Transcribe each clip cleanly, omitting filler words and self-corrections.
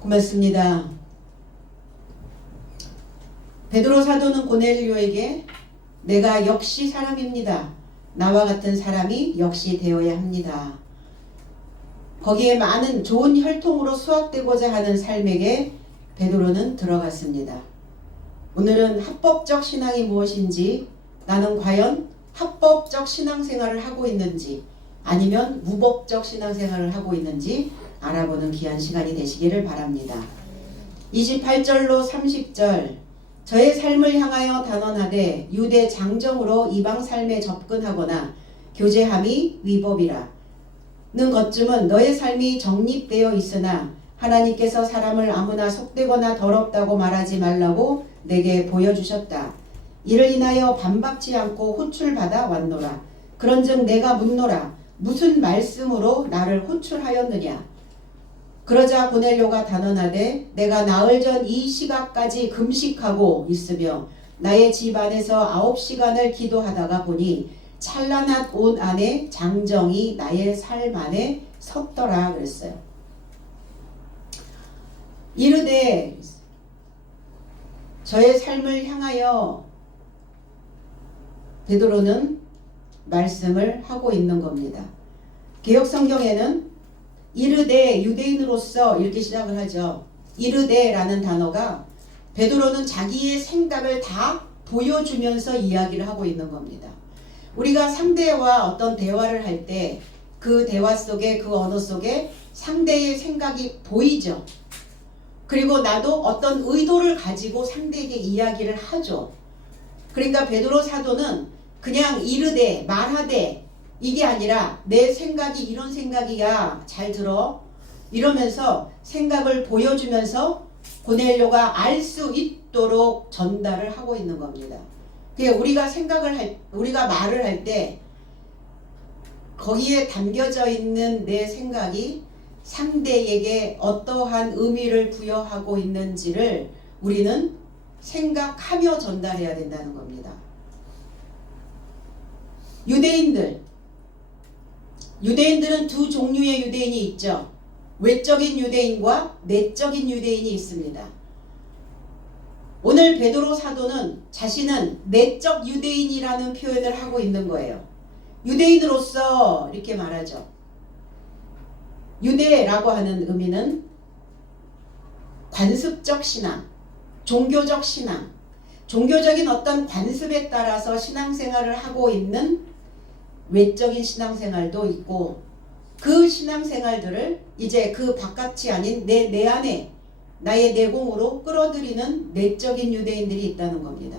고맙습니다. 베드로 사도는 고넬료에게 내가 역시 사람입니다. 나와 같은 사람이 역시 되어야 합니다. 거기에 많은 좋은 혈통으로 수확되고자 하는 삶에게 베드로는 들어갔습니다. 오늘은 합법적 신앙이 무엇인지, 나는 과연 합법적 신앙생활을 하고 있는지 아니면 무법적 신앙생활을 하고 있는지 알아보는 귀한 시간이 되시기를 바랍니다. 28절로 30절 저의 삶을 향하여 단언하되 유대 장정으로 이방 삶에 접근하거나 교제함이 위법이라 는 것쯤은 너의 삶이 정립되어 있으나 하나님께서 사람을 아무나 속되거나 더럽다고 말하지 말라고 내게 보여주셨다. 이를 인하여 반박지 않고 호출받아 왔노라. 그런즉 내가 묻노라. 무슨 말씀으로 나를 호출하였느냐. 그러자 고넬료가 단언하되 내가 나흘 전 이 시각까지 금식하고 있으며 나의 집 안에서 9시간을 기도하다가 보니 찬란한 옷 안에 장정이 나의 삶 안에 섰더라 그랬어요. 이르되 저의 삶을 향하여 베드로는 말씀을 하고 있는 겁니다. 개역성경에는 이르되 유대인으로서 이렇게 시작을 하죠. 이르되라는 단어가 베드로는 자기의 생각을 다 보여주면서 이야기를 하고 있는 겁니다. 우리가 상대와 어떤 대화를 할 때 그 대화 속에 그 언어 속에 상대의 생각이 보이죠. 그리고 나도 어떤 의도를 가지고 상대에게 이야기를 하죠. 그러니까 베드로 사도는 그냥 이르되 말하되 이게 아니라 내 생각이 이런 생각이야 잘 들어 이러면서 생각을 보여주면서 고넬료가 알 수 있도록 전달을 하고 있는 겁니다. 우리가 우리가 말을 할 때 거기에 담겨져 있는 내 생각이 상대에게 어떠한 의미를 부여하고 있는지를 우리는 생각하며 전달해야 된다는 겁니다. 유대인들은 두 종류의 유대인이 있죠. 외적인 유대인과 내적인 유대인이 있습니다. 오늘 베드로 사도는 자신은 내적 유대인이라는 표현을 하고 있는 거예요. 유대인으로서 이렇게 말하죠. 유대라고 하는 의미는 관습적 신앙, 종교적 신앙, 종교적인 어떤 관습에 따라서 신앙생활을 하고 있는 외적인 신앙생활도 있고 그 신앙생활들을 이제 그 바깥이 아닌 내 안에 나의 내공으로 끌어들이는 내적인 유대인들이 있다는 겁니다.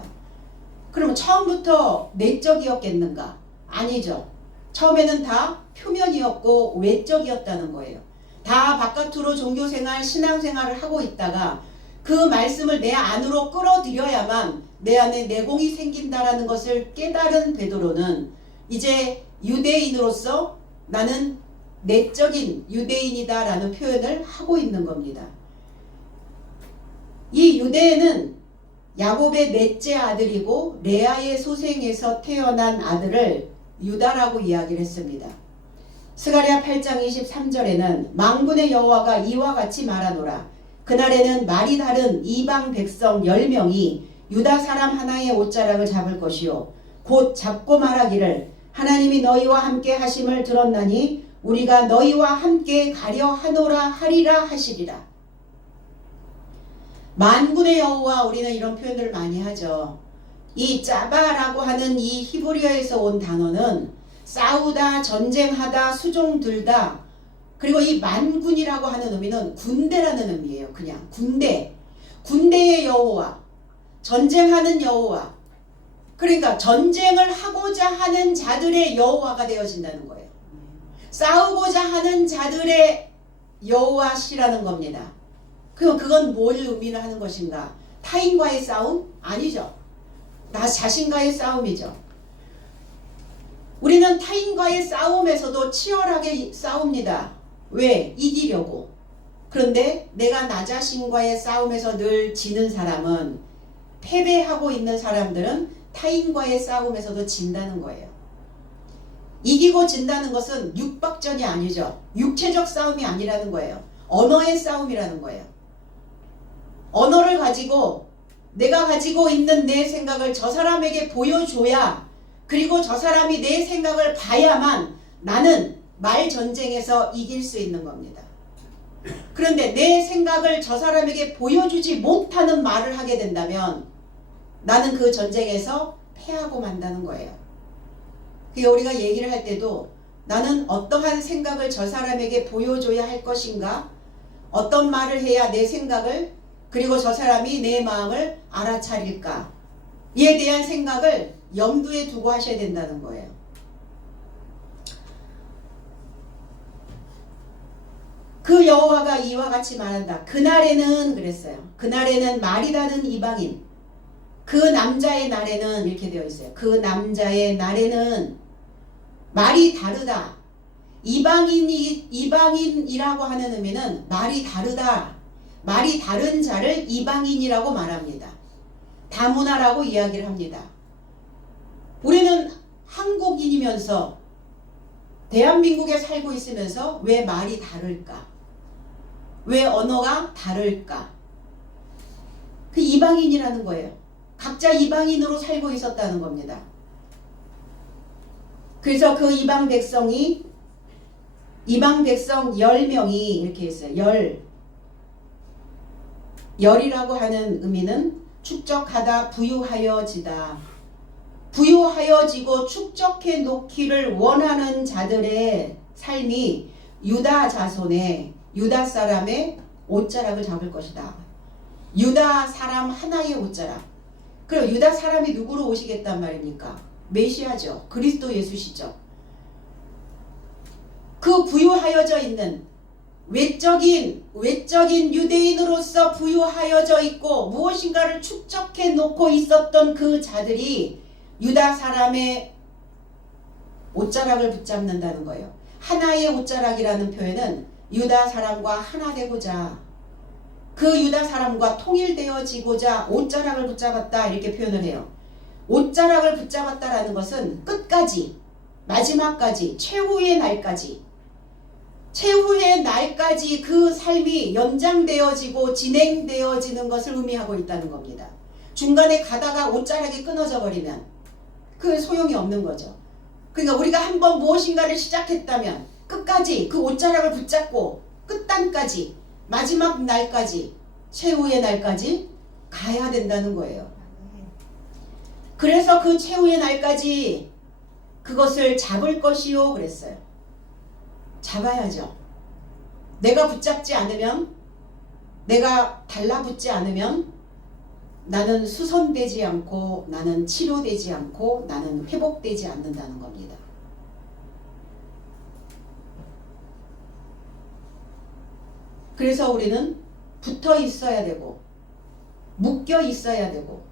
그러면 처음부터 내적이었겠는가? 아니죠. 처음에는 다 표면이었고 외적이었다는 거예요. 다 바깥으로 종교생활, 신앙생활을 하고 있다가 그 말씀을 내 안으로 끌어들여야만 내 안에 내공이 생긴다라는 것을 깨달은 베드로는 이제 유대인으로서 나는 내적인 유대인이다라는 표현을 하고 있는 겁니다. 이 유대인은 야곱의 넷째 아들이고 레아의 소생에서 태어난 아들을 유다라고 이야기를 했습니다. 스가랴 8장 23절에는 만군의 여호와가 이와 같이 말하노라. 그날에는 말이 다른 이방 백성 10명이 유다 사람 하나의 옷자락을 잡을 것이요 곧 잡고 말하기를 하나님이 너희와 함께 하심을 들었나니 우리가 너희와 함께 가려 하노라 하리라 하시리라. 만군의 여호와, 우리는 이런 표현을 많이 하죠. 이 짜바라고 하는 이 히브리어에서 온 단어는 싸우다, 전쟁하다, 수종 들다, 그리고 이 만군이라고 하는 의미는 군대라는 의미예요. 그냥 군대의 여호와, 전쟁하는 여호와, 그러니까 전쟁을 하고자 하는 자들의 여호와가 되어진다는 거예요. 싸우고자 하는 자들의 여호와시라는 겁니다. 그건 뭘 의미를 하는 것인가? 타인과의 싸움? 아니죠. 나 자신과의 싸움이죠. 우리는 타인과의 싸움에서도 치열하게 싸웁니다. 왜? 이기려고. 그런데 내가 나 자신과의 싸움에서 늘 지는 사람은, 패배하고 있는 사람들은 타인과의 싸움에서도 진다는 거예요. 이기고 진다는 것은 육박전이 아니죠. 육체적 싸움이 아니라는 거예요. 언어의 싸움이라는 거예요. 언어를 가지고 내가 가지고 있는 내 생각을 저 사람에게 보여줘야, 그리고 저 사람이 내 생각을 봐야만 나는 말 전쟁에서 이길 수 있는 겁니다. 그런데 내 생각을 저 사람에게 보여주지 못하는 말을 하게 된다면 나는 그 전쟁에서 패하고 만다는 거예요. 그러니까 우리가 얘기를 할 때도 나는 어떠한 생각을 저 사람에게 보여줘야 할 것인가, 어떤 말을 해야 내 생각을, 그리고 저 사람이 내 마음을 알아차릴까, 이에 대한 생각을 염두에 두고 하셔야 된다는 거예요. 그 여호와가 이와 같이 말한다. 그날에는 그랬어요. 그날에는 말이 다른 이방인, 그 남자의 날에는 이렇게 되어 있어요. 그 남자의 날에는 말이 다르다. 이방인이라고 하는 의미는 말이 다르다. 말이 다른 자를 이방인이라고 말합니다. 다문화라고 이야기를 합니다. 우리는 한국인이면서 대한민국에 살고 있으면서 왜 말이 다를까? 왜 언어가 다를까? 그 이방인이라는 거예요. 각자 이방인으로 살고 있었다는 겁니다. 그래서 그 이방 백성 10명이 이렇게 있어요. 열이라고 하는 의미는 축적하다, 부유하여지다. 부유하여지고 축적해 놓기를 원하는 자들의 삶이 유다 자손의, 유다 사람의 옷자락을 잡을 것이다. 유다 사람 하나의 옷자락. 그럼 유다 사람이 누구로 오시겠단 말입니까? 메시아죠. 그리스도 예수시죠. 그 부유하여져 있는 외적인 유대인으로서 부유하여져 있고 무엇인가를 축적해 놓고 있었던 그 자들이 유다 사람의 옷자락을 붙잡는다는 거예요. 하나의 옷자락이라는 표현은 유다 사람과 하나 되고자, 그 유다 사람과 통일되어지고자 옷자락을 붙잡았다, 이렇게 표현을 해요. 옷자락을 붙잡았다라는 것은 끝까지, 마지막까지, 최후의 날까지 그 삶이 연장되어지고 진행되어지는 것을 의미하고 있다는 겁니다. 중간에 가다가 옷자락이 끊어져 버리면 그 소용이 없는 거죠. 그러니까 우리가 한번 무엇인가를 시작했다면 끝까지 그 옷자락을 붙잡고 끝단까지, 마지막 날까지, 최후의 날까지 가야 된다는 거예요. 그래서 그 최후의 날까지 그것을 잡을 것이요 그랬어요. 잡아야죠. 내가 붙잡지 않으면, 내가 달라붙지 않으면 나는 수선되지 않고, 나는 치료되지 않고, 나는 회복되지 않는다는 겁니다. 그래서 우리는 붙어 있어야 되고, 묶여 있어야 되고,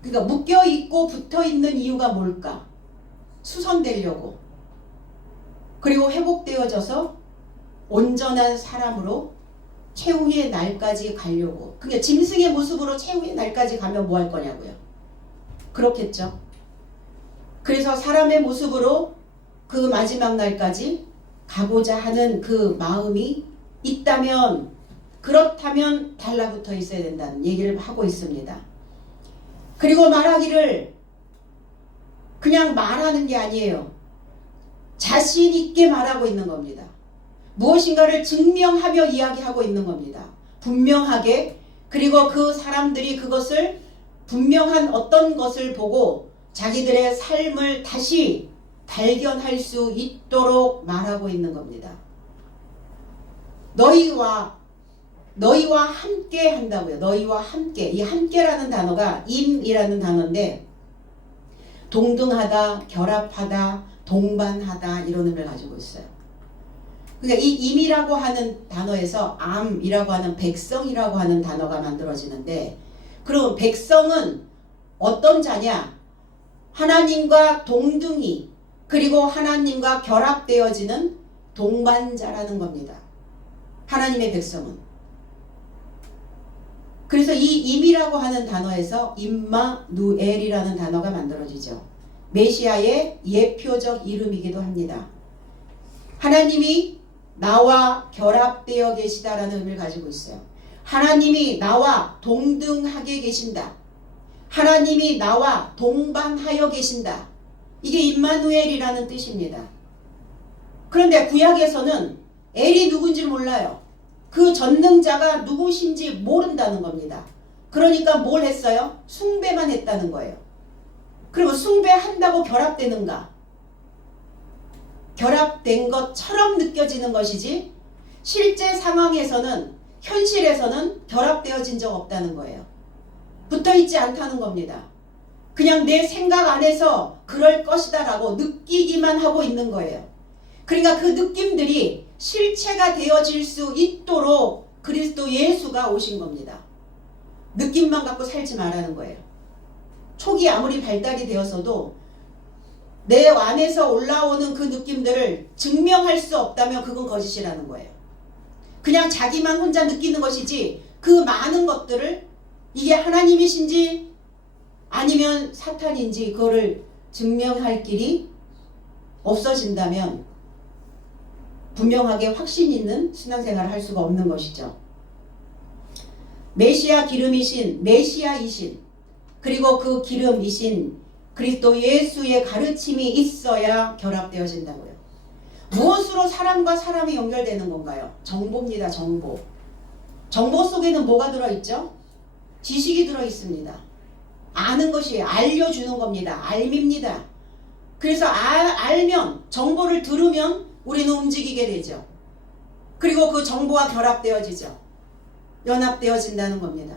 그러니까 묶여 있고 붙어 있는 이유가 뭘까? 수선되려고. 그리고 회복되어져서 온전한 사람으로 최후의 날까지 가려고. 그러니까 짐승의 모습으로 최후의 날까지 가면 뭐 할 거냐고요. 그렇겠죠. 그래서 사람의 모습으로 그 마지막 날까지 가고자 하는 그 마음이 있다면, 그렇다면 달라붙어 있어야 된다는 얘기를 하고 있습니다. 그리고 말하기를 그냥 말하는 게 아니에요. 자신 있게 말하고 있는 겁니다. 무엇인가를 증명하며 이야기하고 있는 겁니다. 분명하게. 그리고 그 사람들이 그것을, 분명한 어떤 것을 보고 자기들의 삶을 다시 발견할 수 있도록 말하고 있는 겁니다. 너희와 함께 한다고요. 너희와 함께. 이 함께라는 단어가 임이라는 단어인데 동등하다, 결합하다, 동반하다, 이런 의미를 가지고 있어요. 그러니까 이 임이라고 하는 단어에서 암이라고 하는 백성이라고 하는 단어가 만들어지는데, 그럼 백성은 어떤 자냐? 하나님과 동등히, 그리고 하나님과 결합되어지는 동반자라는 겁니다. 하나님의 백성은. 그래서 이 임이라고 하는 단어에서 임마누엘이라는 단어가 만들어지죠. 메시아의 예표적 이름이기도 합니다. 하나님이 나와 결합되어 계시다라는 의미를 가지고 있어요. 하나님이 나와 동등하게 계신다. 하나님이 나와 동반하여 계신다. 이게 임마누엘이라는 뜻입니다. 그런데 구약에서는 엘이 누군지 몰라요. 그 전능자가 누구신지 모른다는 겁니다. 그러니까 뭘 했어요? 숭배만 했다는 거예요. 그리고 숭배한다고 결합되는가? 결합된 것처럼 느껴지는 것이지 실제 상황에서는 현실에서는 결합되어진 적 없다는 거예요. 붙어있지 않다는 겁니다. 그냥 내 생각 안에서 그럴 것이다 라고 느끼기만 하고 있는 거예요. 그러니까 그 느낌들이 실체가 되어질 수 있도록 그리스도 예수가 오신 겁니다. 느낌만 갖고 살지 말라는 거예요. 촉이 아무리 발달이 되었어도 내 안에서 올라오는 그 느낌들을 증명할 수 없다면 그건 거짓이라는 거예요. 그냥 자기만 혼자 느끼는 것이지 그 많은 것들을 이게 하나님이신지 아니면 사탄인지 그거를 증명할 길이 없어진다면 분명하게 확신 있는 신앙생활을 할 수가 없는 것이죠. 메시아 기름이신 메시아이신 그리고 그 기름이신 그리스도 예수의 가르침이 있어야 결합되어진다고요. 무엇으로 사람과 사람이 연결되는 건가요? 정보입니다. 정보. 정보 속에는 뭐가 들어있죠? 지식이 들어있습니다. 아는 것이 알려주는 겁니다. 알밉니다. 그래서 알면 정보를 들으면 우리는 움직이게 되죠. 그리고 그 정보와 결합되어지죠. 연합되어진다는 겁니다.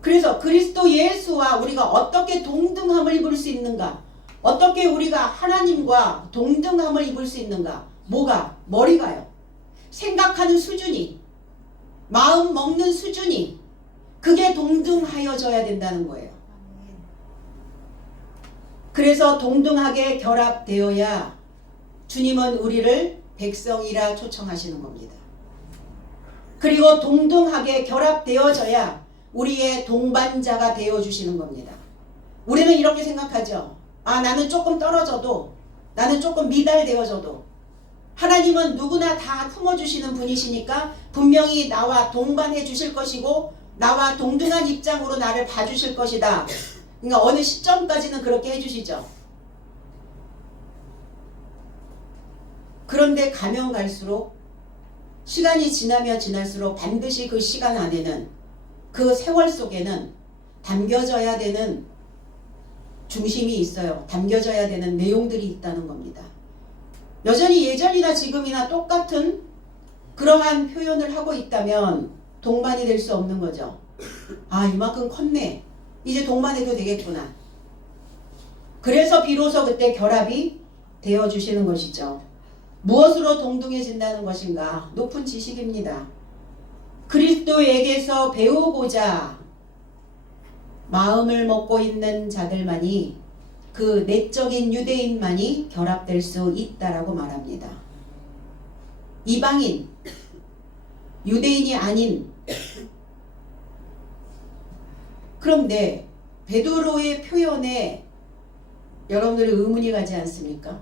그래서 그리스도 예수와 우리가 어떻게 동등함을 입을 수 있는가? 어떻게 우리가 하나님과 동등함을 입을 수 있는가? 뭐가? 머리가요. 생각하는 수준이, 마음 먹는 수준이 그게 동등하여져야 된다는 거예요. 그래서 동등하게 결합되어야 주님은 우리를 백성이라 초청하시는 겁니다. 그리고 동등하게 결합되어져야 우리의 동반자가 되어주시는 겁니다. 우리는 이렇게 생각하죠. 아, 나는 조금 떨어져도, 나는 조금 미달되어져도 하나님은 누구나 다 품어주시는 분이시니까 분명히 나와 동반해 주실 것이고 나와 동등한 입장으로 나를 봐주실 것이다. 그러니까 어느 시점까지는 그렇게 해주시죠. 그런데 가면 갈수록 시간이 지나면 지날수록 반드시 그 시간 안에는 그 세월 속에는 담겨져야 되는 중심이 있어요. 담겨져야 되는 내용들이 있다는 겁니다. 여전히 예전이나 지금이나 똑같은 그러한 표현을 하고 있다면 동반이 될 수 없는 거죠. 아, 이만큼 컸네. 이제 동반해도 되겠구나. 그래서 비로소 그때 결합이 되어주시는 것이죠. 무엇으로 동등해진다는 것인가? 높은 지식입니다. 그리스도에게서 배우고자 마음을 먹고 있는 자들만이 그 내적인 유대인만이 결합될 수 있다라고 말합니다. 이방인, 유대인이 아닌. 그런데 베드로의 표현에 여러분들이 의문이 가지 않습니까?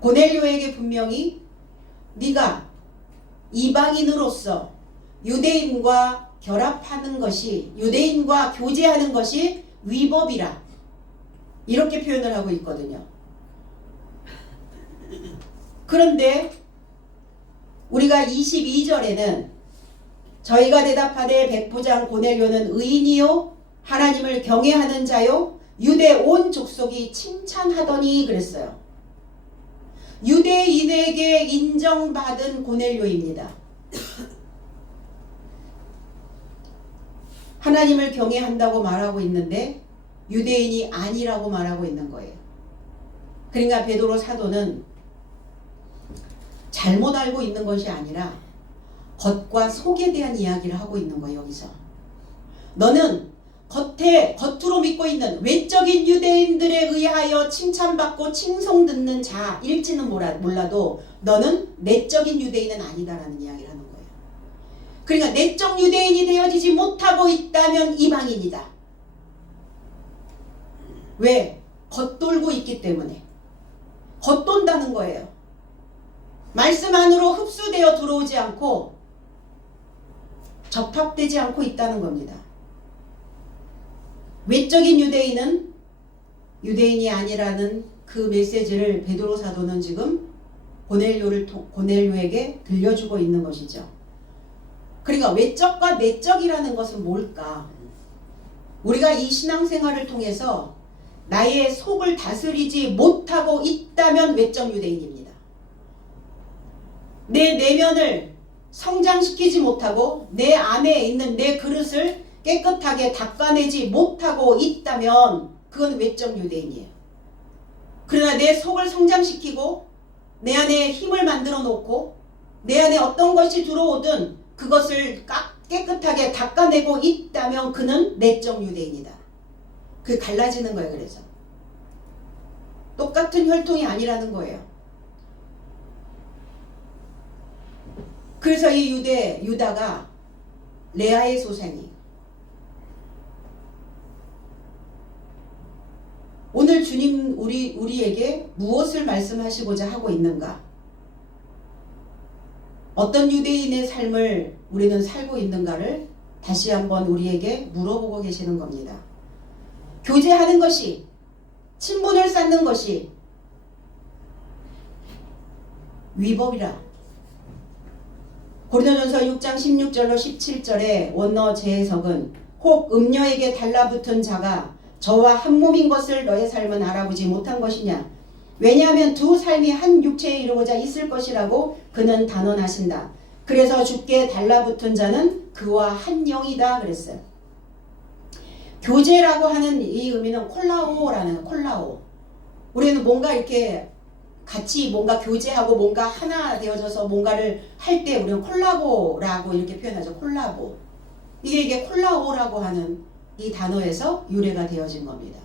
고넬료에게 분명히 네가 이방인으로서 유대인과 결합하는 것이, 유대인과 교제하는 것이 위법이라 이렇게 표현을 하고 있거든요. 그런데 우리가 22절에는 저희가 대답하되 백부장 고넬료는 의인이요 하나님을 경외하는 자요 유대 온 족속이 칭찬하더니 그랬어요. 유대인에게 인정받은 고넬료입니다. 하나님을 경외한다고 말하고 있는데 유대인이 아니라고 말하고 있는 거예요. 그러니까 베드로 사도는 잘못 알고 있는 것이 아니라 겉과 속에 대한 이야기를 하고 있는 거예요. 여기서 너는 겉으로 믿고 있는 외적인 유대인들에 의하여 칭찬받고 칭송듣는 자일지는 몰라도 너는 내적인 유대인은 아니다라는 이야기를 하는 거예요. 그러니까 내적 유대인이 되어지지 못하고 있다면 이방인이다. 왜? 겉돌고 있기 때문에. 겉돈다는 거예요. 말씀 안으로 흡수되어 들어오지 않고 접합되지 않고 있다는 겁니다. 외적인 유대인은 유대인이 아니라는 그 메시지를 베드로 사도는 지금 고넬료에게 들려주고 있는 것이죠. 그러니까 외적과 내적이라는 것은 뭘까? 우리가 이 신앙생활을 통해서 나의 속을 다스리지 못하고 있다면 외적 유대인입니다. 내 내면을 성장시키지 못하고 내 안에 있는 내 그릇을 깨끗하게 닦아내지 못하고 있다면 그건 외적 유대인이에요. 그러나 내 속을 성장시키고 내 안에 힘을 만들어 놓고 내 안에 어떤 것이 들어오든 그것을 깨끗하게 닦아내고 있다면 그는 내적 유대인이다. 그게 갈라지는 거예요. 그래서 똑같은 혈통이 아니라는 거예요. 그래서 이 유다가 레아의 소생이 오늘 주님 우리에게 무엇을 말씀하시고자 하고 있는가? 어떤 유대인의 삶을 우리는 살고 있는가를 다시 한번 우리에게 물어보고 계시는 겁니다. 교제하는 것이, 친분을 쌓는 것이 위법이라. 고린도전서 6장 16절로 17절에 원어 재해석은 혹 음녀에게 달라붙은 자가 저와 한 몸인 것을 너의 삶은 알아보지 못한 것이냐. 왜냐하면 두 삶이 한 육체에 이루고자 있을 것이라고 그는 단언하신다. 그래서 주께 달라붙은 자는 그와 한 영이다 그랬어요. 교제라고 하는 이 의미는 콜라오라는 콜라오. 우리는 뭔가 이렇게 같이 뭔가 교제하고 뭔가 하나 되어져서 뭔가를 할 때 우리는 콜라보라고 이렇게 표현하죠. 콜라보. 이게 콜라오라고 하는 이 단어에서 유래가 되어진 겁니다.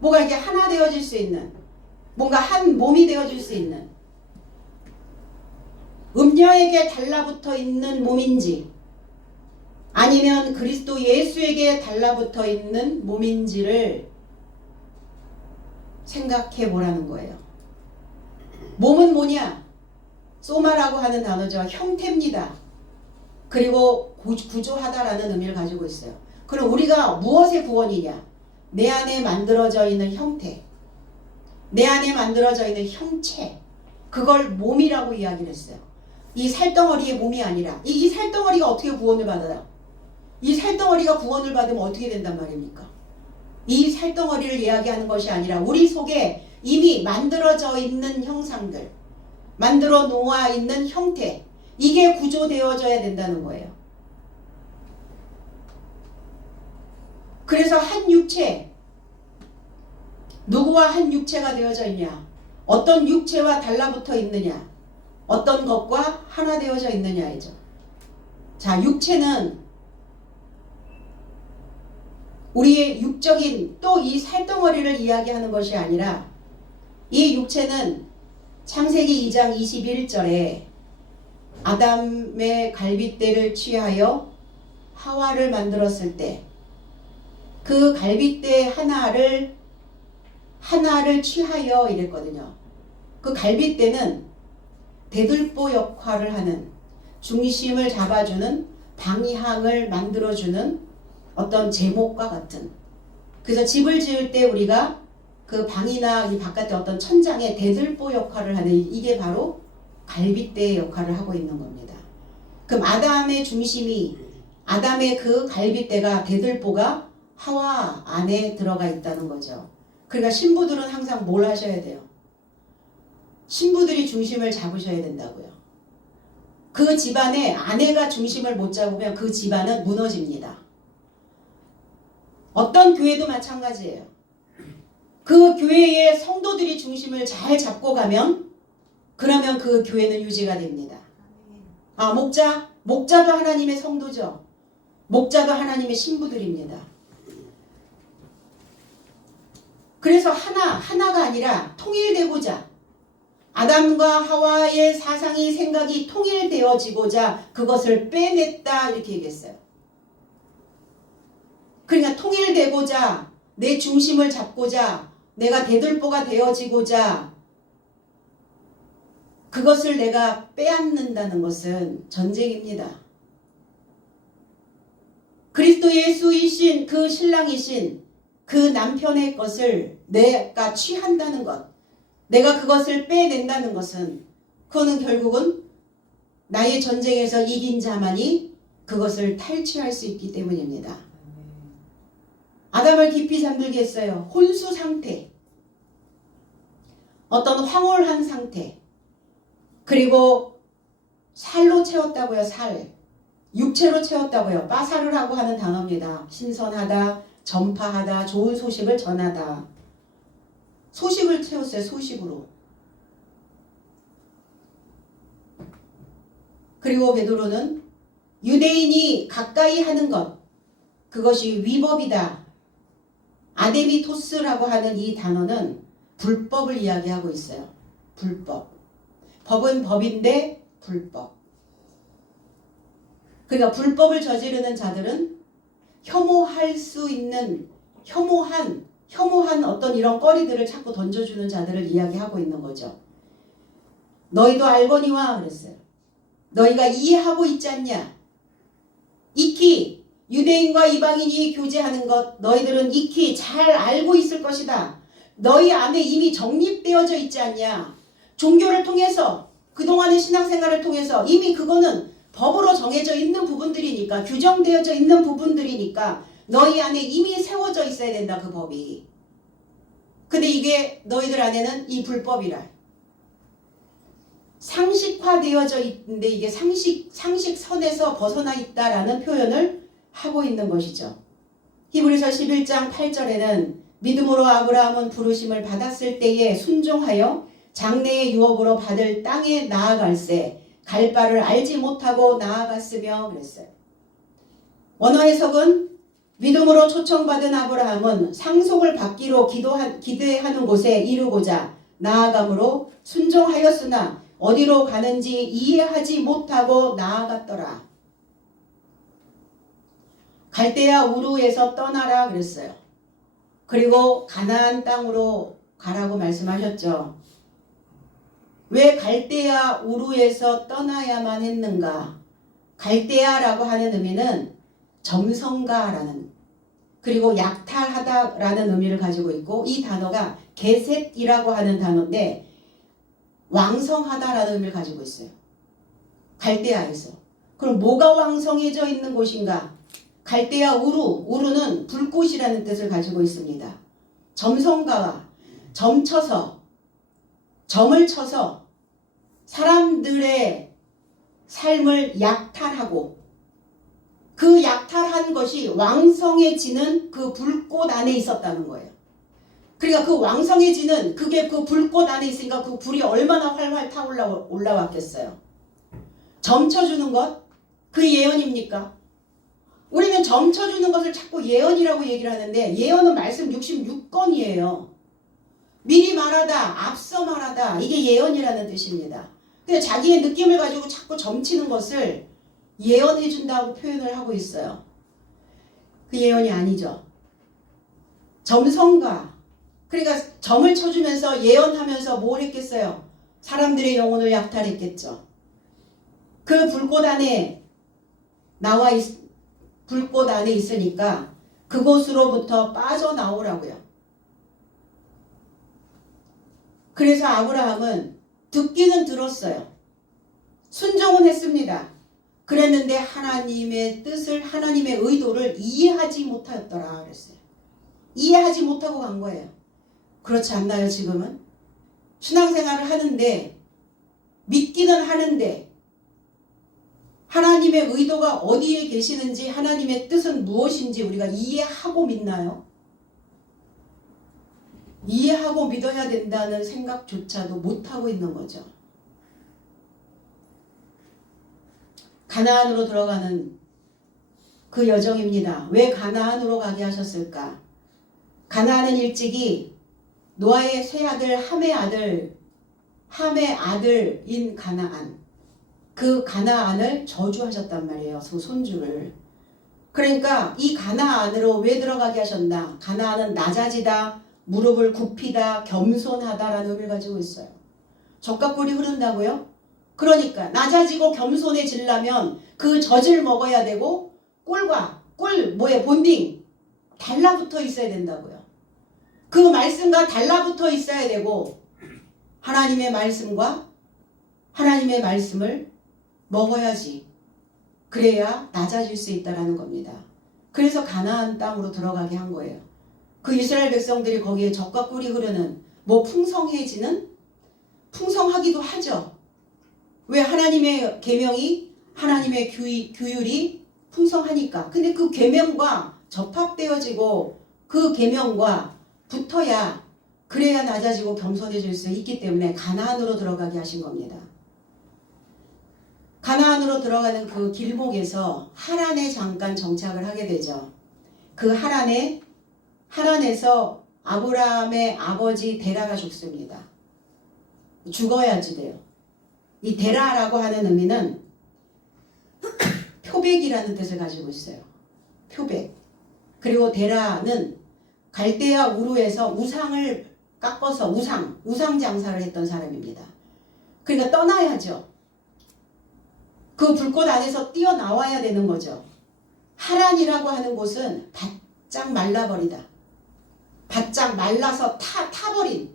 뭐가 이렇게 하나 되어질 수 있는, 뭔가 한 몸이 되어질 수 있는, 음녀에게 달라붙어 있는 몸인지 아니면 그리스도 예수에게 달라붙어 있는 몸인지를 생각해 보라는 거예요. 몸은 뭐냐? 소마라고 하는 단어죠. 형태입니다. 그리고 구조하다라는 의미를 가지고 있어요. 그럼 우리가 무엇의 구원이냐? 내 안에 만들어져 있는 형태, 내 안에 만들어져 있는 형체, 그걸 몸이라고 이야기를 했어요. 이 살덩어리의 몸이 아니라 이 살덩어리가 어떻게 구원을 받아요? 이 살덩어리가 구원을 받으면 어떻게 된단 말입니까? 이 살덩어리를 이야기하는 것이 아니라 우리 속에 이미 만들어져 있는 형상들, 만들어 놓아 있는 형태, 이게 구조되어져야 된다는 거예요. 그래서 한 육체, 누구와 한 육체가 되어져 있냐? 어떤 육체와 달라붙어 있느냐? 어떤 것과 하나 되어져 있느냐이죠. 자, 육체는 우리의 육적인 또 이 살덩어리를 이야기하는 것이 아니라 이 육체는 창세기 2장 21절에 아담의 갈빗대를 취하여 하와를 만들었을 때 그 갈빗대 하나를 취하여 이랬거든요. 그 갈빗대는 대들보 역할을 하는, 중심을 잡아주는, 방향을 만들어주는 어떤 제목과 같은. 그래서 집을 지을 때 우리가 그 방이나 이 바깥에 어떤 천장에 대들보 역할을 하는, 이게 바로 갈빗대의 역할을 하고 있는 겁니다. 그럼 아담의 중심이, 아담의 그 갈빗대가, 대들보가 하와 안에 들어가 있다는 거죠. 그러니까 신부들은 항상 뭘 하셔야 돼요? 신부들이 중심을 잡으셔야 된다고요. 그 집안에 아내가 중심을 못 잡으면 그 집안은 무너집니다. 어떤 교회도 마찬가지예요. 그 교회의 성도들이 중심을 잘 잡고 가면 그러면 그 교회는 유지가 됩니다. 아, 목자도 하나님의 성도죠. 목자도 하나님의 신부들입니다. 그래서 하나가 아니라 통일되고자, 아담과 하와의 사상이, 생각이 통일되어지고자 그것을 빼냈다 이렇게 얘기했어요. 그러니까 통일되고자, 내 중심을 잡고자, 내가 대들보가 되어지고자 그것을 내가 빼앗는다는 것은 전쟁입니다. 그리스도 예수이신 그 신랑이신 그 남편의 것을 내가 취한다는 것, 내가 그것을 빼낸다는 것은 그거는 결국은 나의 전쟁에서 이긴 자만이 그것을 탈취할 수 있기 때문입니다. 아담을 깊이 잠들게 했어요. 혼수 상태, 어떤 황홀한 상태, 그리고 살로 채웠다고요. 살, 육체로 채웠다고요. 빠사르라고 하는 단어입니다. 신선하다, 전파하다, 좋은 소식을 전하다. 소식을 채웠어요. 소식으로. 그리고 베드로는 유대인이 가까이 하는 것, 그것이 위법이다. 아데미토스라고 하는 이 단어는 불법을 이야기하고 있어요. 불법. 법은 법인데 불법. 그러니까 불법을 저지르는 자들은 혐오할 수 있는 혐오한 어떤 이런 거리들을 자꾸 던져주는 자들을 이야기하고 있는 거죠. 너희도 알거니와 그랬어요. 너희가 이해하고 있지 않냐? 익히 유대인과 이방인이 교제하는 것 너희들은 익히 잘 알고 있을 것이다. 너희 안에 이미 정립되어져 있지 않냐? 종교를 통해서 그동안의 신앙생활을 통해서 이미 그거는 법으로 정해져 있는 부분들이니까 규정되어져 있는 부분들이니까 너희 안에 이미 세워져 있어야 된다. 그 법이. 근데 이게 너희들 안에는 이 불법이라. 상식화되어져 있는데 이게 상식선에서 벗어나 있다라는 표현을 하고 있는 것이죠. 히브리서 11장 8절에는 믿음으로 아브라함은 부르심을 받았을 때에 순종하여 장래의 유업으로 받을 땅에 나아갈새 갈 바를 알지 못하고 나아갔으며 그랬어요. 원어 해석은 믿음으로 초청받은 아브라함은 상속을 받기로 기대하는 곳에 이르고자 나아감으로 순종하였으나 어디로 가는지 이해하지 못하고 나아갔더라. 갈대아 우르에서 떠나라 그랬어요. 그리고 가나안 땅으로 가라고 말씀하셨죠. 왜 갈대아 우르에서 떠나야만 했는가? 갈대아라고 하는 의미는 점성가라는 그리고 약탈하다라는 의미를 가지고 있고 이 단어가 게셋이라고 하는 단어인데 왕성하다라는 의미를 가지고 있어요. 갈대아에서. 그럼 뭐가 왕성해져 있는 곳인가? 갈대아 우르는 불꽃이라는 뜻을 가지고 있습니다. 점성가와 점을 쳐서 사람들의 삶을 약탈하고 그 약탈한 것이 왕성해지는 그 불꽃 안에 있었다는 거예요. 그러니까 그 왕성해지는 그게 그 불꽃 안에 있으니까 그 불이 얼마나 활활 타올라 올라왔겠어요. 점쳐주는 것? 그 예언입니까? 우리는 점쳐주는 것을 자꾸 예언이라고 얘기를 하는데 예언은 말씀 66권이에요. 미리 말하다, 앞서 말하다 이게 예언이라는 뜻입니다. 근데 자기의 느낌을 가지고 자꾸 점치는 것을 예언해준다고 표현을 하고 있어요. 그 예언이 아니죠. 점성가. 그러니까 점을 쳐주면서 예언하면서 뭘 했겠어요? 사람들의 영혼을 약탈했겠죠. 그 불꽃 안에 불꽃 안에 있으니까 그곳으로부터 빠져나오라고요. 그래서 아브라함은 듣기는 들었어요. 순종은 했습니다. 그랬는데 하나님의 뜻을 하나님의 의도를 이해하지 못하였더라 그랬어요. 이해하지 못하고 간 거예요. 그렇지 않나요 지금은? 신앙생활을 하는데 믿기는 하는데 하나님의 의도가 어디에 계시는지 하나님의 뜻은 무엇인지 우리가 이해하고 믿나요? 이해하고 믿어야 된다는 생각조차도 못하고 있는 거죠. 가나안으로 들어가는 그 여정입니다. 왜 가나안으로 가게 하셨을까? 가나안은 일찍이 노아의 세 아들 함의 아들인 가나안, 그 가나안을 저주하셨단 말이에요. 그 손주를. 그러니까 이 가나안으로 왜 들어가게 하셨나? 가나안은 낮아지다, 무릎을 굽히다, 겸손하다라는 의미를 가지고 있어요. 젖과 꿀이 흐른다고요? 그러니까 낮아지고 겸손해지려면 그 젖을 먹어야 되고 꿀과 본딩 달라붙어 있어야 된다고요. 그 말씀과 달라붙어 있어야 되고 하나님의 말씀과 하나님의 말씀을 먹어야지. 그래야 낮아질 수 있다라는 겁니다. 그래서 가나안 땅으로 들어가게 한 거예요. 그 이스라엘 백성들이 거기에 젖과 꿀이 흐르는 풍성해지는 풍성하기도 하죠. 왜? 하나님의 계명이 하나님의 규율이 풍성하니까. 근데 그 계명과 접합되어지고 그 계명과 붙어야 그래야 낮아지고 겸손해질 수 있기 때문에 가나안으로 들어가게 하신 겁니다. 가나안으로 들어가는 그 길목에서 하란에 잠깐 정착을 하게 되죠. 그 하란에서 아브라함의 아버지 데라가 죽습니다. 죽어야지 돼요. 이 데라라고 하는 의미는 표백이라는 뜻을 가지고 있어요. 표백. 그리고 데라는 갈대아 우르에서 우상을 깎아서 우상 장사를 했던 사람입니다. 그러니까 떠나야죠. 그 불꽃 안에서 뛰어나와야 되는 거죠. 하란이라고 하는 곳은 바짝 말라버리다. 바짝 말라서 타버린.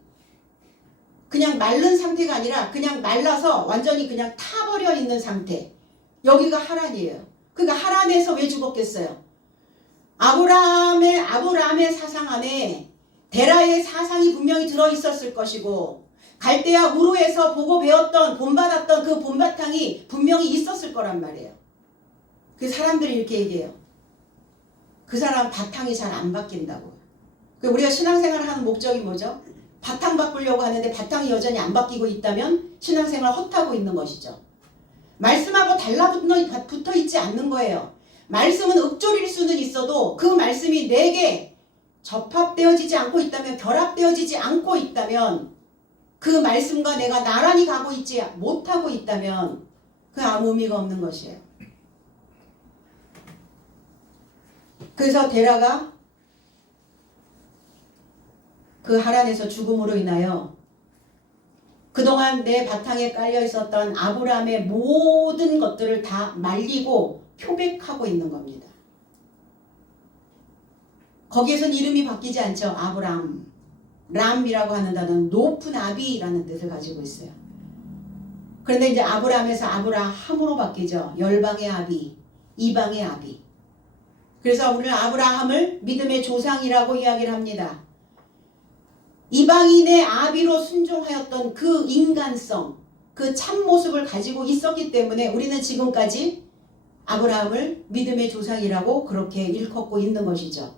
그냥 마른 상태가 아니라 그냥 말라서 완전히 그냥 타버려 있는 상태. 여기가 하란이에요. 그러니까 하란에서 왜 죽었겠어요? 아브라함의 사상 안에 데라의 사상이 분명히 들어있었을 것이고 갈대아 우르에서 보고 배웠던 본받았던 그 본바탕이 분명히 있었을 거란 말이에요. 그 사람들이 이렇게 얘기해요. 그 사람 바탕이 잘 안 바뀐다고. 우리가 신앙생활을 하는 목적이 뭐죠? 바탕 바꾸려고 하는데 바탕이 여전히 안 바뀌고 있다면 신앙생활 헛하고 있는 것이죠. 말씀하고 달라붙어 있지 않는 거예요. 말씀은 읊조릴 수는 있어도 그 말씀이 내게 접합되어지지 않고 있다면, 결합되어지지 않고 있다면, 그 말씀과 내가 나란히 가고 있지 못하고 있다면 그 아무 의미가 없는 것이에요. 그래서 데라가 그 하란에서 죽음으로 인하여 그동안 내 바탕에 깔려 있었던 아브라함의 모든 것들을 다 말리고 표백하고 있는 겁니다. 거기에선 이름이 바뀌지 않죠. 아브람. 람이라고 하는 단어는 높은 아비라는 뜻을 가지고 있어요. 그런데 이제 아브람에서 아브라함으로 바뀌죠. 열방의 아비, 이방의 아비. 그래서 우리는 아브라함을 믿음의 조상이라고 이야기를 합니다. 이방인의 아비로 순종하였던 그 인간성, 그 참모습을 가지고 있었기 때문에 우리는 지금까지 아브라함을 믿음의 조상이라고 그렇게 일컫고 있는 것이죠.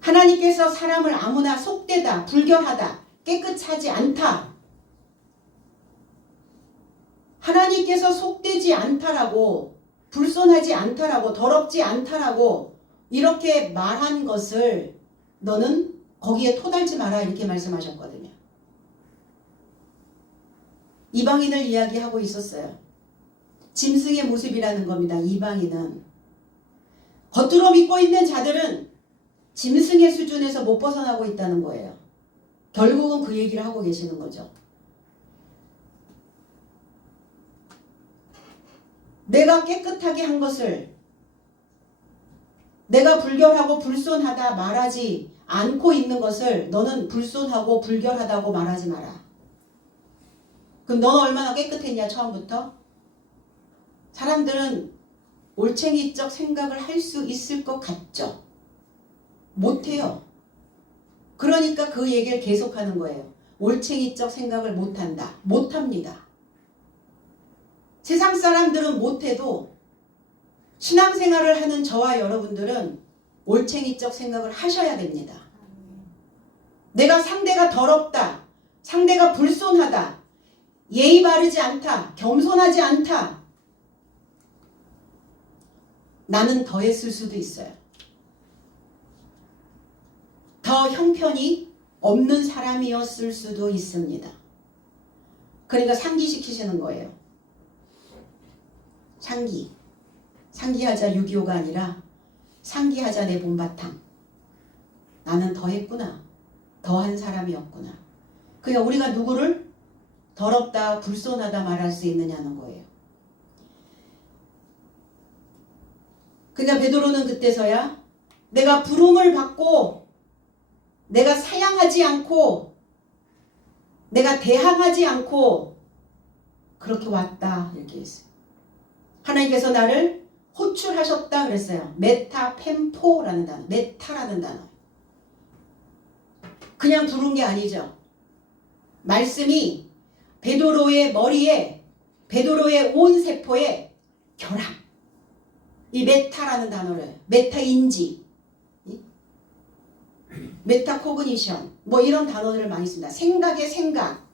하나님께서 사람을 아무나 속되다, 불결하다, 깨끗하지 않다. 하나님께서 속되지 않다라고, 불손하지 않다라고, 더럽지 않다라고 이렇게 말한 것을 너는 거기에 토달지 마라 이렇게 말씀하셨거든요. 이방인을 이야기하고 있었어요. 짐승의 모습이라는 겁니다. 이방인은. 겉으로 믿고 있는 자들은 짐승의 수준에서 못 벗어나고 있다는 거예요. 결국은 그 얘기를 하고 계시는 거죠. 내가 깨끗하게 한 것을 내가 불결하고 불손하다 말하지 않고 있는 것을 너는 불손하고 불결하다고 말하지 마라. 그럼 너는 얼마나 깨끗했냐 처음부터? 사람들은 올챙이적 생각을 할 수 있을 것 같죠? 못해요. 그러니까 그 얘기를 계속하는 거예요. 올챙이적 생각을 못한다. 못합니다. 세상 사람들은 못해도 신앙생활을 하는 저와 여러분들은 올챙이적 생각을 하셔야 됩니다. 내가 상대가 더럽다, 상대가 불손하다, 예의 바르지 않다, 겸손하지 않다. 나는 더 했을 수도 있어요. 더 형편이 없는 사람이었을 수도 있습니다. 그러니까 상기시키시는 거예요. 상기하자 6.25가 아니라 상기하자 내 본바탕. 나는 더 했구나. 더한 사람이었구나. 그러니까 우리가 누구를 더럽다, 불손하다 말할 수 있느냐는 거예요. 그러니까 베드로는 그때서야 내가 부름을 받고 내가 사양하지 않고 내가 대항하지 않고 그렇게 왔다 이렇게 했어요. 하나님께서 나를 호출하셨다 그랬어요. 메타펜포라는 단어, 메타라는 단어. 그냥 부른 게 아니죠. 말씀이 베드로의 머리에, 베드로의 온 세포에 결합. 이 메타라는 단어를, 메타인지, 메타코그니션, 뭐 이런 단어들을 많이 씁니다. 생각의 생각.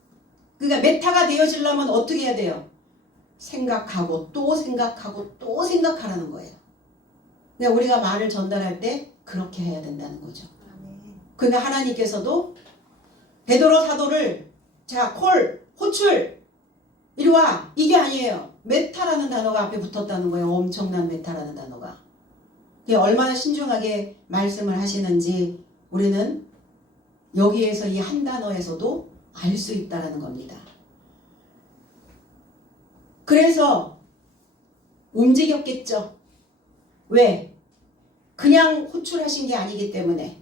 그러니까 메타가 되어지려면 어떻게 해야 돼요? 생각하고 또 생각하고 또 생각하라는 거예요. 그러니까 우리가 말을 전달할 때 그렇게 해야 된다는 거죠. 그러니까 하나님께서도 베드로 사도를 자, 호출, 이리 와. 이게 아니에요. 메타라는 단어가 앞에 붙었다는 거예요. 엄청난 메타라는 단어가. 그게 얼마나 신중하게 말씀을 하시는지 우리는 여기에서 이 한 단어에서도 알 수 있다는 겁니다. 그래서 움직였겠죠. 왜? 그냥 호출하신 게 아니기 때문에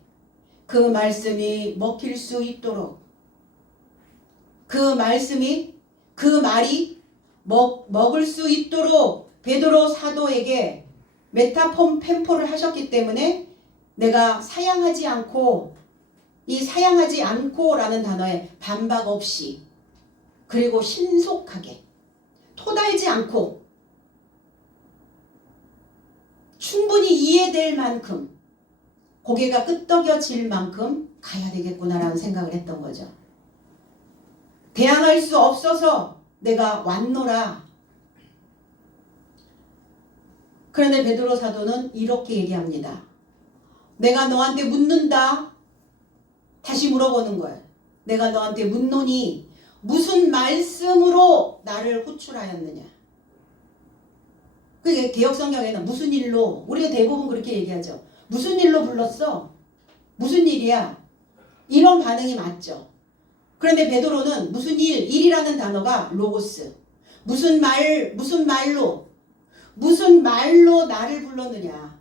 그 말씀이 먹힐 수 있도록 그 말씀이 그 말이 먹을 수 있도록 베드로 사도에게 메타폼펜포를 하셨기 때문에 내가 사양하지 않고 이 사양하지 않고라는 단어에 반박 없이 그리고 신속하게 토달지 않고 충분히 이해될 만큼 고개가 끄덕여질 만큼 가야 되겠구나라는 생각을 했던 거죠. 대항할 수 없어서 내가 왔노라. 그런데 베드로 사도는 이렇게 얘기합니다. 내가 너한테 묻는다. 다시 물어보는 거예요. 내가 너한테 묻노니 무슨 말씀으로 나를 호출하였느냐. 그게 개역성경에는 무슨 일로, 우리가 대부분 그렇게 얘기하죠. 무슨 일로 불렀어? 무슨 일이야? 이런 반응이 맞죠. 그런데 베드로는 무슨 일이라는 단어가 로고스. 무슨 말로 나를 불렀느냐.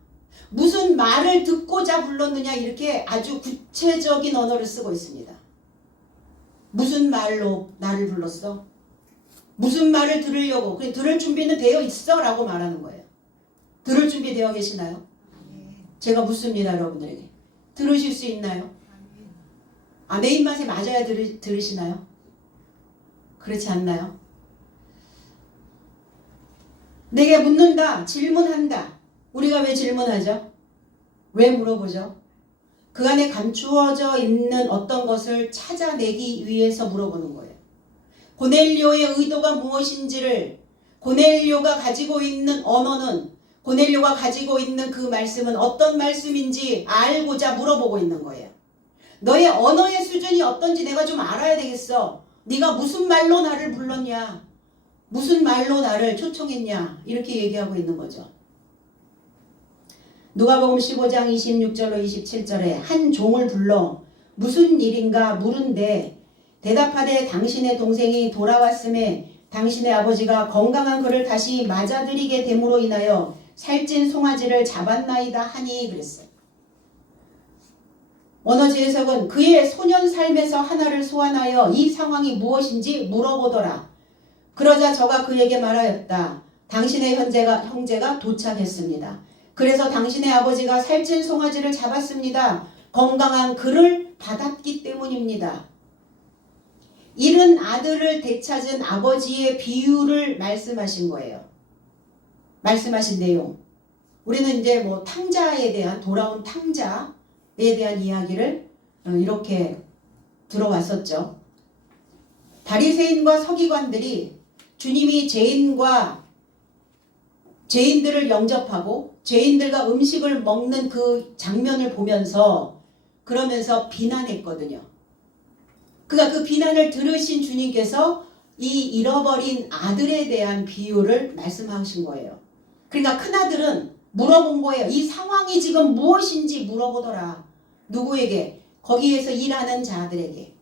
무슨 말을 듣고자 불렀느냐 이렇게 아주 구체적인 언어를 쓰고 있습니다. 무슨 말로 나를 불렀어? 무슨 말을 들으려고? 그냥 들을 준비는 되어 있어 라고 말하는 거예요. 들을 준비 되어 계시나요? 제가 묻습니다 여러분들에게. 들으실 수 있나요? 내 입맛에 맞아야 들으시나요? 그렇지 않나요? 내게 묻는다, 질문한다. 우리가 왜 질문하죠? 왜 물어보죠? 그 안에 감추어져 있는 어떤 것을 찾아내기 위해서 물어보는 거예요. 고넬료의 의도가 무엇인지를 고넬료가 가지고 있는 언어는 고넬료가 가지고 있는 그 말씀은 어떤 말씀인지 알고자 물어보고 있는 거예요. 너의 언어의 수준이 어떤지 내가 좀 알아야 되겠어. 네가 무슨 말로 나를 불렀냐? 무슨 말로 나를 초청했냐? 이렇게 얘기하고 있는 거죠. 누가복음 15장 26절로 27절에 한 종을 불러 무슨 일인가 물은데 대답하되 당신의 동생이 돌아왔음에 당신의 아버지가 건강한 그를 다시 맞아들이게 됨으로 인하여 살찐 송아지를 잡았나이다 하니 그랬어요. 원어지 해석은 그의 소년 삶에서 하나를 소환하여 이 상황이 무엇인지 물어보더라. 그러자 저가 그에게 말하였다. 당신의 형제가 도착했습니다. 그래서 당신의 아버지가 살찐 송아지를 잡았습니다. 건강한 그를 받았기 때문입니다. 잃은 아들을 되찾은 아버지의 비유를 말씀하신 거예요. 말씀하신 내용. 우리는 이제 뭐 탕자에 대한 돌아온 탕자에 대한 이야기를 이렇게 들어왔었죠. 바리새인과 서기관들이 주님이 죄인들을 영접하고 죄인들과 음식을 먹는 그 장면을 보면서 그러면서 비난했거든요. 그러니까 그 비난을 들으신 주님께서 이 잃어버린 아들에 대한 비유를 말씀하신 거예요. 그러니까 큰아들은 물어본 거예요. 이 상황이 지금 무엇인지 물어보더라. 누구에게? 거기에서 일하는 자들에게.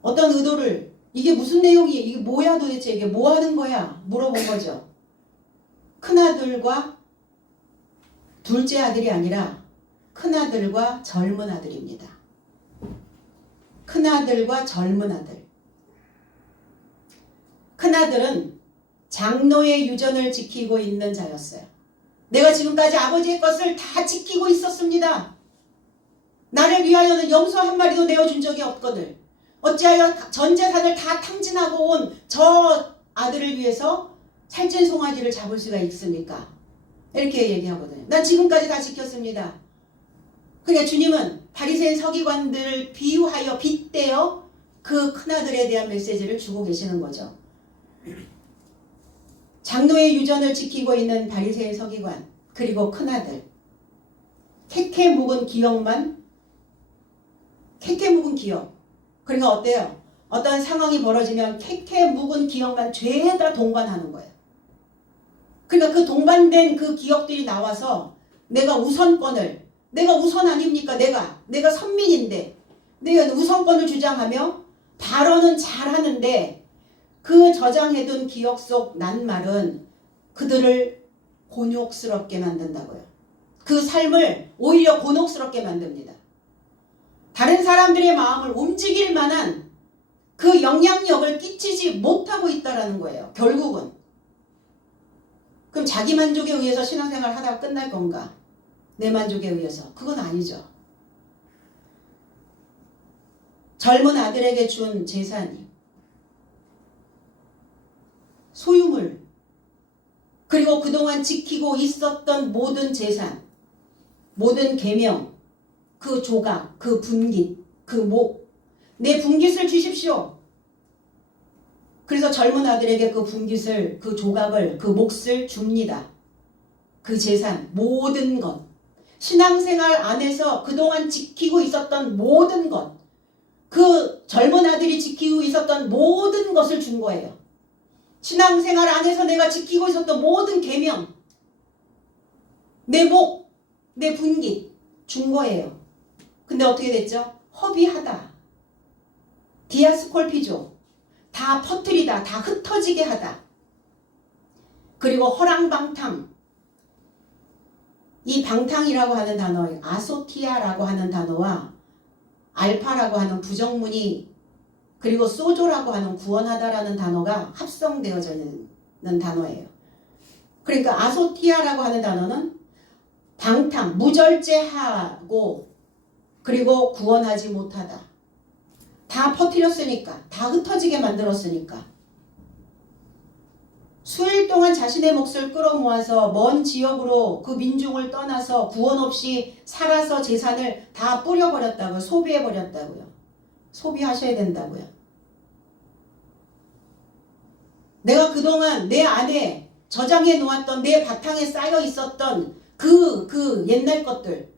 어떤 의도를, 이게 무슨 내용이에요? 이게 뭐야 도대체? 이게 뭐 하는 거야? 물어본 거죠. 큰아들과 둘째 아들이 아니라 큰아들과 젊은 아들입니다. 큰아들과 젊은 아들. 큰아들은 장노의 유전을 지키고 있는 자였어요. 내가 지금까지 아버지의 것을 다 지키고 있었습니다. 나를 위하여는 염소 한 마리도 내어준 적이 없거늘 어찌하여 전 재산을 다 탕진하고 온 저 아들을 위해서 살찐 송아지를 잡을 수가 있습니까? 이렇게 얘기하거든요. 난 지금까지 다 지켰습니다. 그러니까 주님은 바리새인 서기관들을 비유하여 빗대어 그 큰아들에 대한 메시지를 주고 계시는 거죠. 장노의 유전을 지키고 있는 바리새인 서기관 그리고 큰아들 캐캐 묵은 기억만 캐캐 묵은 기억. 그러니까 어때요? 어떤 상황이 벌어지면 캐캐 묵은 기억만 죄에다 동반하는 거예요. 그러니까 그 동반된 그 기억들이 나와서 내가 우선권을 내가 우선 아닙니까? 내가 선민인데 내가 우선권을 주장하며 발언은 잘하는데 그 저장해둔 기억 속 낱말은 그들을 곤욕스럽게 만든다고요. 그 삶을 오히려 곤혹스럽게 만듭니다. 다른 사람들의 마음을 움직일 만한 그 영향력을 끼치지 못하고 있다는 거예요. 결국은. 그럼 자기 만족에 의해서 신앙생활 하다가 끝날 건가? 내 만족에 의해서. 그건 아니죠. 젊은 아들에게 준 재산이 소유물 그리고 그동안 지키고 있었던 모든 재산 모든 계명 그 조각 그 분깃 그 목 내 분깃을 주십시오. 그래서 젊은 아들에게 그 분깃을 그 조각을 그 몫을 줍니다. 그 재산 모든 것 신앙생활 안에서 그동안 지키고 있었던 모든 것 그 젊은 아들이 지키고 있었던 모든 것을 준 거예요. 신앙생활 안에서 내가 지키고 있었던 모든 계명 내 목, 내 분깃 준 거예요. 근데 어떻게 됐죠? 허비하다. 디아스콜피조. 다 퍼뜨리다. 다 흩어지게 하다. 그리고 허랑방탕. 이 방탕이라고 하는 단어, 아소티아라고 하는 단어와 알파라고 하는 부정문이 그리고 소조라고 하는 구원하다라는 단어가 합성되어져 있는 단어예요. 그러니까 아소티아라고 하는 단어는 방탕, 무절제하고 그리고 구원하지 못하다. 다 퍼뜨렸으니까, 다 흩어지게 만들었으니까. 수일 동안 자신의 몫을 끌어모아서 먼 지역으로 그 민중을 떠나서 구원 없이 살아서 재산을 다 뿌려버렸다고요. 소비해버렸다고요. 소비하셔야 된다고요. 내가 그동안 내 안에 저장해 놓았던 내 바탕에 쌓여 있었던 그 옛날 것들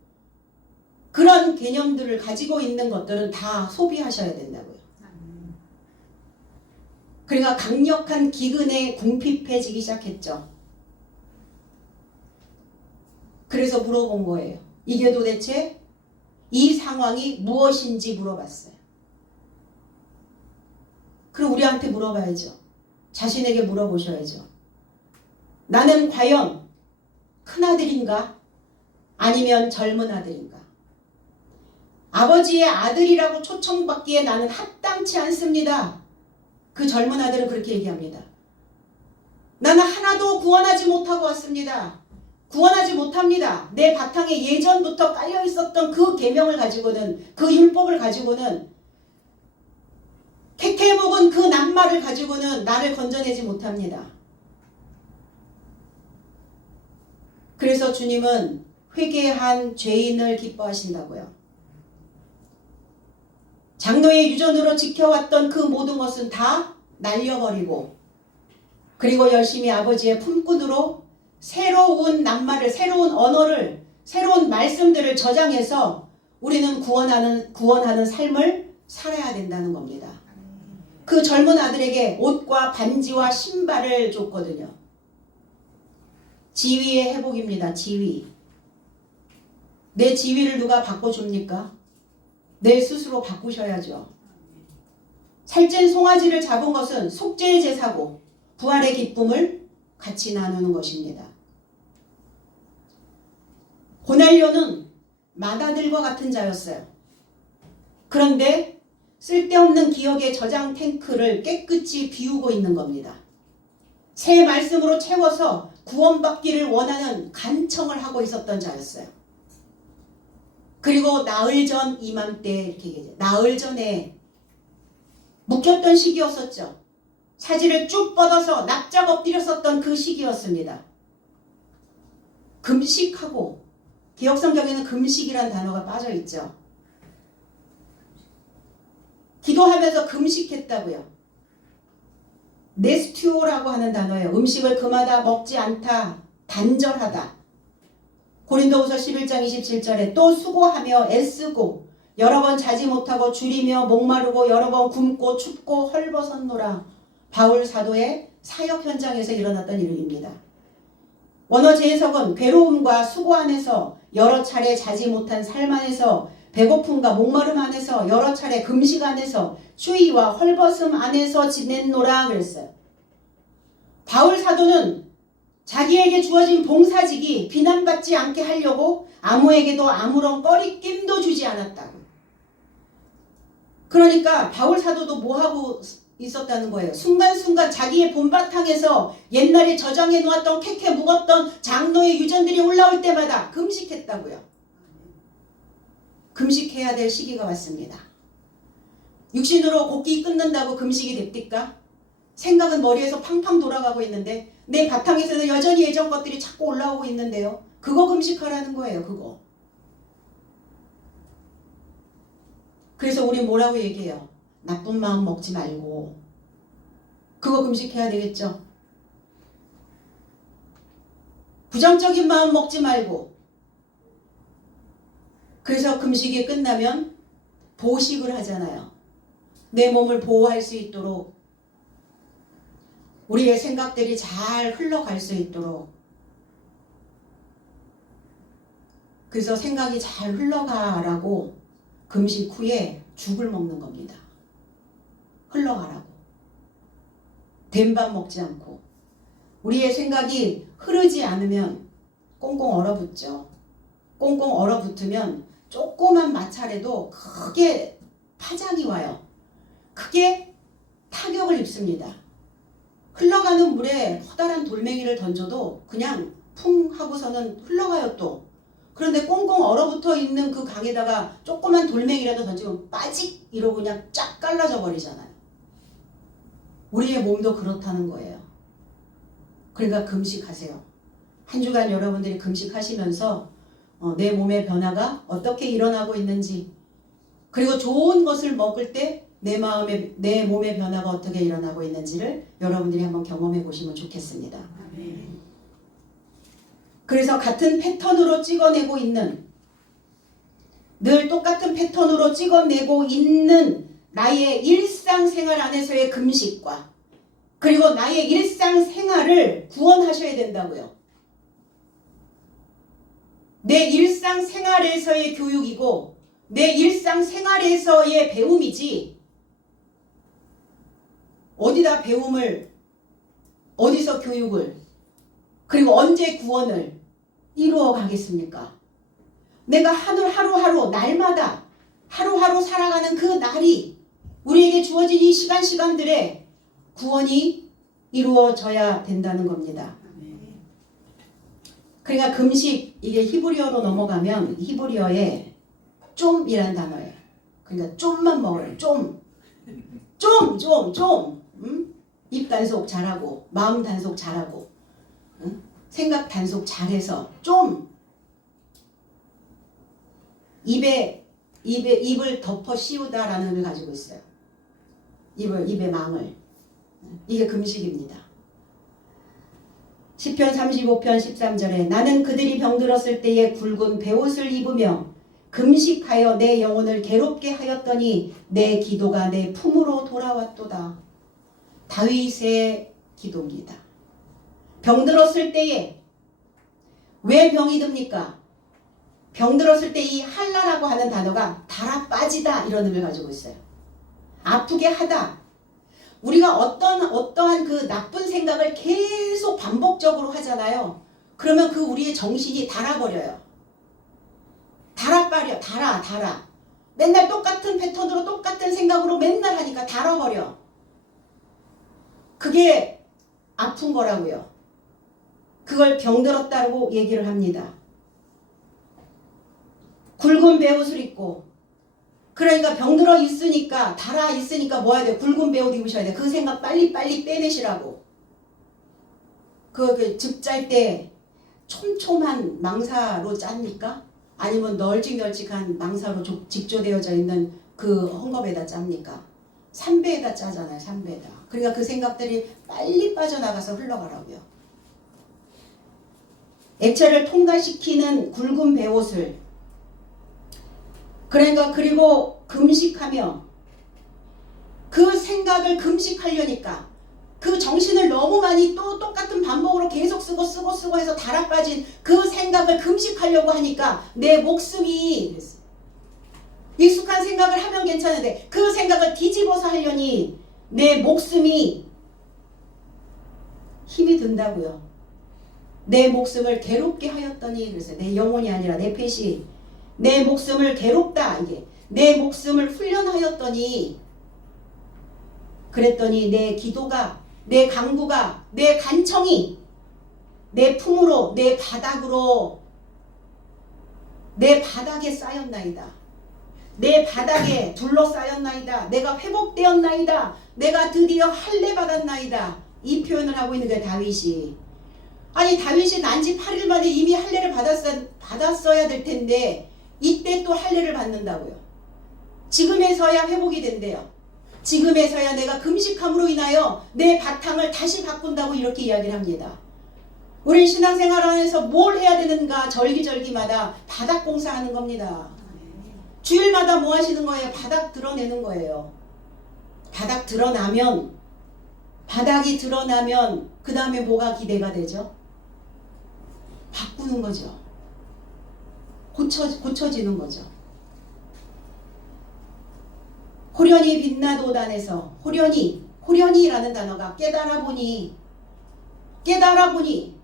그런 개념들을 가지고 있는 것들은 다 소비하셔야 된다고요. 그러니까 강력한 기근에 궁핍해지기 시작했죠. 그래서 물어본 거예요. 이게 도대체 이 상황이 무엇인지 물어봤어요. 그럼 우리한테 물어봐야죠. 자신에게 물어보셔야죠. 나는 과연 큰아들인가? 아니면 젊은 아들인가? 아버지의 아들이라고 초청받기에 나는 합당치 않습니다. 그 젊은 아들은 그렇게 얘기합니다. 나는 하나도 구원하지 못하고 왔습니다. 구원하지 못합니다. 내 바탕에 예전부터 깔려 있었던 그 계명을 가지고는 그 율법을 가지고는 캐캐 묵은 그 낱말을 가지고는 나를 건져내지 못합니다. 그래서 주님은 회개한 죄인을 기뻐하신다고요. 장노의 유전으로 지켜왔던 그 모든 것은 다 날려버리고 그리고 열심히 아버지의 품꾼으로 새로운 낱말을 새로운 언어를 새로운 말씀들을 저장해서 우리는 구원하는 삶을 살아야 된다는 겁니다. 그 젊은 아들에게 옷과 반지와 신발을 줬거든요. 지위의 회복입니다. 지위. 내 지위를 누가 바꿔줍니까? 내 스스로 바꾸셔야죠. 살찐 송아지를 잡은 것은 속죄의 제사고 부활의 기쁨을 같이 나누는 것입니다. 고넬료는 마다들과 같은 자였어요. 그런데 쓸데없는 기억의 저장 탱크를 깨끗이 비우고 있는 겁니다. 새 말씀으로 채워서 구원받기를 원하는 간청을 하고 있었던 자였어요. 그리고 나흘 전 이맘때 이렇게 얘기해요. 나흘 전에 묵혔던 시기였었죠. 사지를 쭉 뻗어서 납작 엎드렸었던 그 시기였습니다. 금식하고 기억성경에는 금식이란 단어가 빠져있죠. 기도하면서 금식했다고요. 네스튜오라고 하는 단어예요. 음식을 금하다, 먹지 않다, 단절하다. 고린도후서 11장 27절에 또 수고하며 애쓰고 여러 번 자지 못하고 줄이며 목마르고 여러 번 굶고 춥고 헐벗었노라. 바울 사도의 사역 현장에서 일어났던 일입니다. 원어 재해석은 괴로움과 수고 안에서 여러 차례 자지 못한 삶 안에서 배고픔과 목마름 안에서 여러 차례 금식 안에서 추위와 헐벗음 안에서 지냈노라 그랬어요. 바울 사도는 자기에게 주어진 봉사직이 비난받지 않게 하려고 아무에게도 아무런 꺼리낌도 주지 않았다고. 그러니까 바울 사도도 뭐하고 있었다는 거예요. 순간순간 자기의 본바탕에서 옛날에 저장해 놓았던 캐캐 묵었던 장로의 유전들이 올라올 때마다 금식했다고요. 금식해야 될 시기가 왔습니다. 육신으로 곡기 끊는다고 금식이 됩니까? 생각은 머리에서 팡팡 돌아가고 있는데 내 바탕에서는 여전히 예전 것들이 자꾸 올라오고 있는데요. 그거 금식하라는 거예요. 그거. 그래서 우리 뭐라고 얘기해요? 나쁜 마음 먹지 말고. 그거 금식해야 되겠죠. 부정적인 마음 먹지 말고. 그래서 금식이 끝나면 보식을 하잖아요. 내 몸을 보호할 수 있도록, 우리의 생각들이 잘 흘러갈 수 있도록. 그래서 생각이 잘 흘러가라고 금식 후에 죽을 먹는 겁니다. 흘러가라고. 된밥 먹지 않고. 우리의 생각이 흐르지 않으면 꽁꽁 얼어붙죠. 꽁꽁 얼어붙으면 조그만 마찰에도 크게 파장이 와요. 크게 타격을 입습니다. 흘러가는 물에 커다란 돌멩이를 던져도 그냥 풍 하고서는 흘러가요 또. 그런데 꽁꽁 얼어붙어 있는 그 강에다가 조그만 돌멩이라도 던지면 빠직 이러고 그냥 쫙 갈라져 버리잖아요. 우리의 몸도 그렇다는 거예요. 그러니까 금식하세요. 한 주간 여러분들이 금식하시면서 내 몸의 변화가 어떻게 일어나고 있는지, 그리고 좋은 것을 먹을 때 내 몸의 변화가 어떻게 일어나고 있는지를 여러분들이 한번 경험해 보시면 좋겠습니다. 그래서 같은 패턴으로 찍어내고 있는, 늘 똑같은 패턴으로 찍어내고 있는 나의 일상생활 안에서의 금식과, 그리고 나의 일상생활을 구원하셔야 된다고요. 내 일상생활에서의 교육이고 내 일상생활에서의 배움이지, 어디다 배움을, 어디서 교육을, 그리고 언제 구원을 이루어 가겠습니까? 내가 하루하루 날마다 하루하루 살아가는 그 날이 우리에게 주어진 이 시간들에 구원이 이루어져야 된다는 겁니다. 그러니까 금식, 이게 히브리어로 넘어가면 히브리어에 좀이란 단어예요. 그러니까 좀만 먹어요. 좀. 입 단속 잘하고, 마음 단속 잘하고, 생각 단속 잘해서 좀. 입을 덮어 씌우다라는 의미를 가지고 있어요. 입의 망을. 이게 금식입니다. 시편 35편 13절에 나는 그들이 병들었을 때에 굵은 베옷을 입으며 금식하여 내 영혼을 괴롭게 하였더니 내 기도가 내 품으로 돌아왔도다. 다윗의 기도입니다. 병들었을 때에 왜 병이 듭니까? 병들었을 때 이 할라라고 하는 단어가 달아 빠지다 이런 의미를 가지고 있어요. 아프게 하다. 우리가 어떠한 그 나쁜 생각을 계속 반복적으로 하잖아요. 그러면 그 우리의 정신이 달아버려요. 달아. 맨날 똑같은 패턴으로 똑같은 생각으로 맨날 하니까 달아버려. 그게 아픈 거라고요. 그걸 병들었다고 얘기를 합니다. 굵은 배옷을 입고, 그러니까 병들어 있으니까, 달아 있으니까 뭐 해야 돼요? 굵은 배옷 입으셔야 돼요. 그 생각 빨리빨리 빼내시라고. 그 즙짤 때 촘촘한 망사로 짭니까? 아니면 널찍널찍한 망사로 직조되어져 있는 그 헝겊에다 짭니까? 삼배에다 짜잖아요. 삼배에다. 그러니까 그 생각들이 빨리 빠져나가서 흘러가라고요. 액체를 통과시키는 굵은 배옷을, 그러니까 그리고 금식하며 그 생각을 금식하려니까 그 정신을 너무 많이 또 똑같은 반복으로 계속 쓰고 해서 달아 빠진 그 생각을 금식하려고 하니까 내 목숨이, 익숙한 생각을 하면 괜찮은데 그 생각을 뒤집어서 하려니 내 목숨이 힘이 든다고요. 내 목숨을 괴롭게 하였더니, 그래서 내 영혼이 아니라 내 패시, 내 목숨을 괴롭다, 이게 내 목숨을 훈련하였더니, 그랬더니 내 기도가, 내 간구가, 내 간청이 내 품으로, 내 바닥으로, 내 바닥에 쌓였나이다. 내 바닥에 둘러싸였나이다. 내가 회복되었나이다. 내가 드디어 할례 받았나이다. 이 표현을 하고 있는 게 다윗이. 아니, 다윗이 난지 8일 만에 이미 할례를 받았어야 될 텐데 이때 또 할례를 받는다고요. 지금에서야 회복이 된대요. 지금에서야 내가 금식함으로 인하여 내 바탕을 다시 바꾼다고 이렇게 이야기를 합니다. 우린 신앙생활 안에서 뭘 해야 되는가? 절기마다 바닥 공사하는 겁니다. 주일마다 뭐 하시는 거예요? 바닥 드러내는 거예요. 바닥이 드러나면 그 다음에 뭐가 기대가 되죠? 바꾸는 거죠. 고쳐지는 거죠. 호련히 빛나도단에서, 호련히라는 단어가 깨달아보니,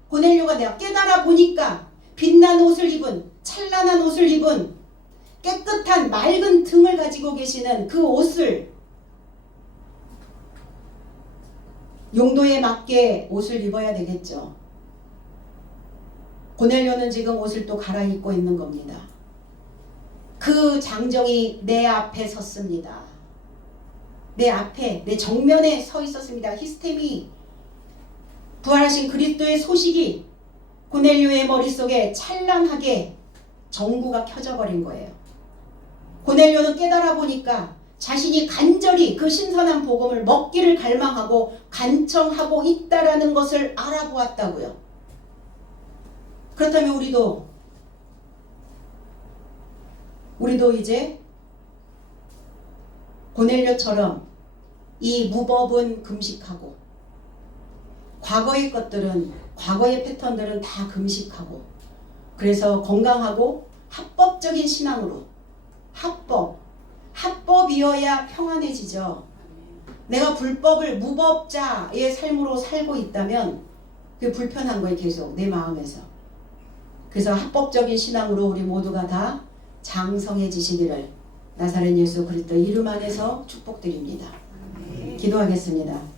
고넬료가 내가 깨달아보니까 빛난 옷을 입은, 찬란한 옷을 입은, 깨끗한 맑은 등을 가지고 계시는 그 옷을, 용도에 맞게 옷을 입어야 되겠죠. 고넬료는 지금 옷을 또 갈아입고 있는 겁니다. 그 장정이 내 앞에 섰습니다. 내 앞에, 내 정면에 서 있었습니다. 히스템이, 부활하신 그리스도의 소식이 고넬료의 머릿속에 찬란하게 전구가 켜져 버린 거예요. 고넬료는 깨달아 보니까 자신이 간절히 그 신선한 복음을 먹기를 갈망하고 간청하고 있다라는 것을 알아보았다고요. 그렇다면 우리도 이제 고넬료처럼 이 무법은 금식하고, 과거의 것들은, 과거의 패턴들은 다 금식하고, 그래서 건강하고 합법적인 신앙으로, 합법이어야 평안해지죠. 내가 불법을, 무법자의 삶으로 살고 있다면 그게 불편한 거예요. 계속 내 마음에서. 그래서 합법적인 신앙으로 우리 모두가 다 장성해지시기를 나사렛 예수 그리스도 이름 안에서 축복드립니다. 기도하겠습니다.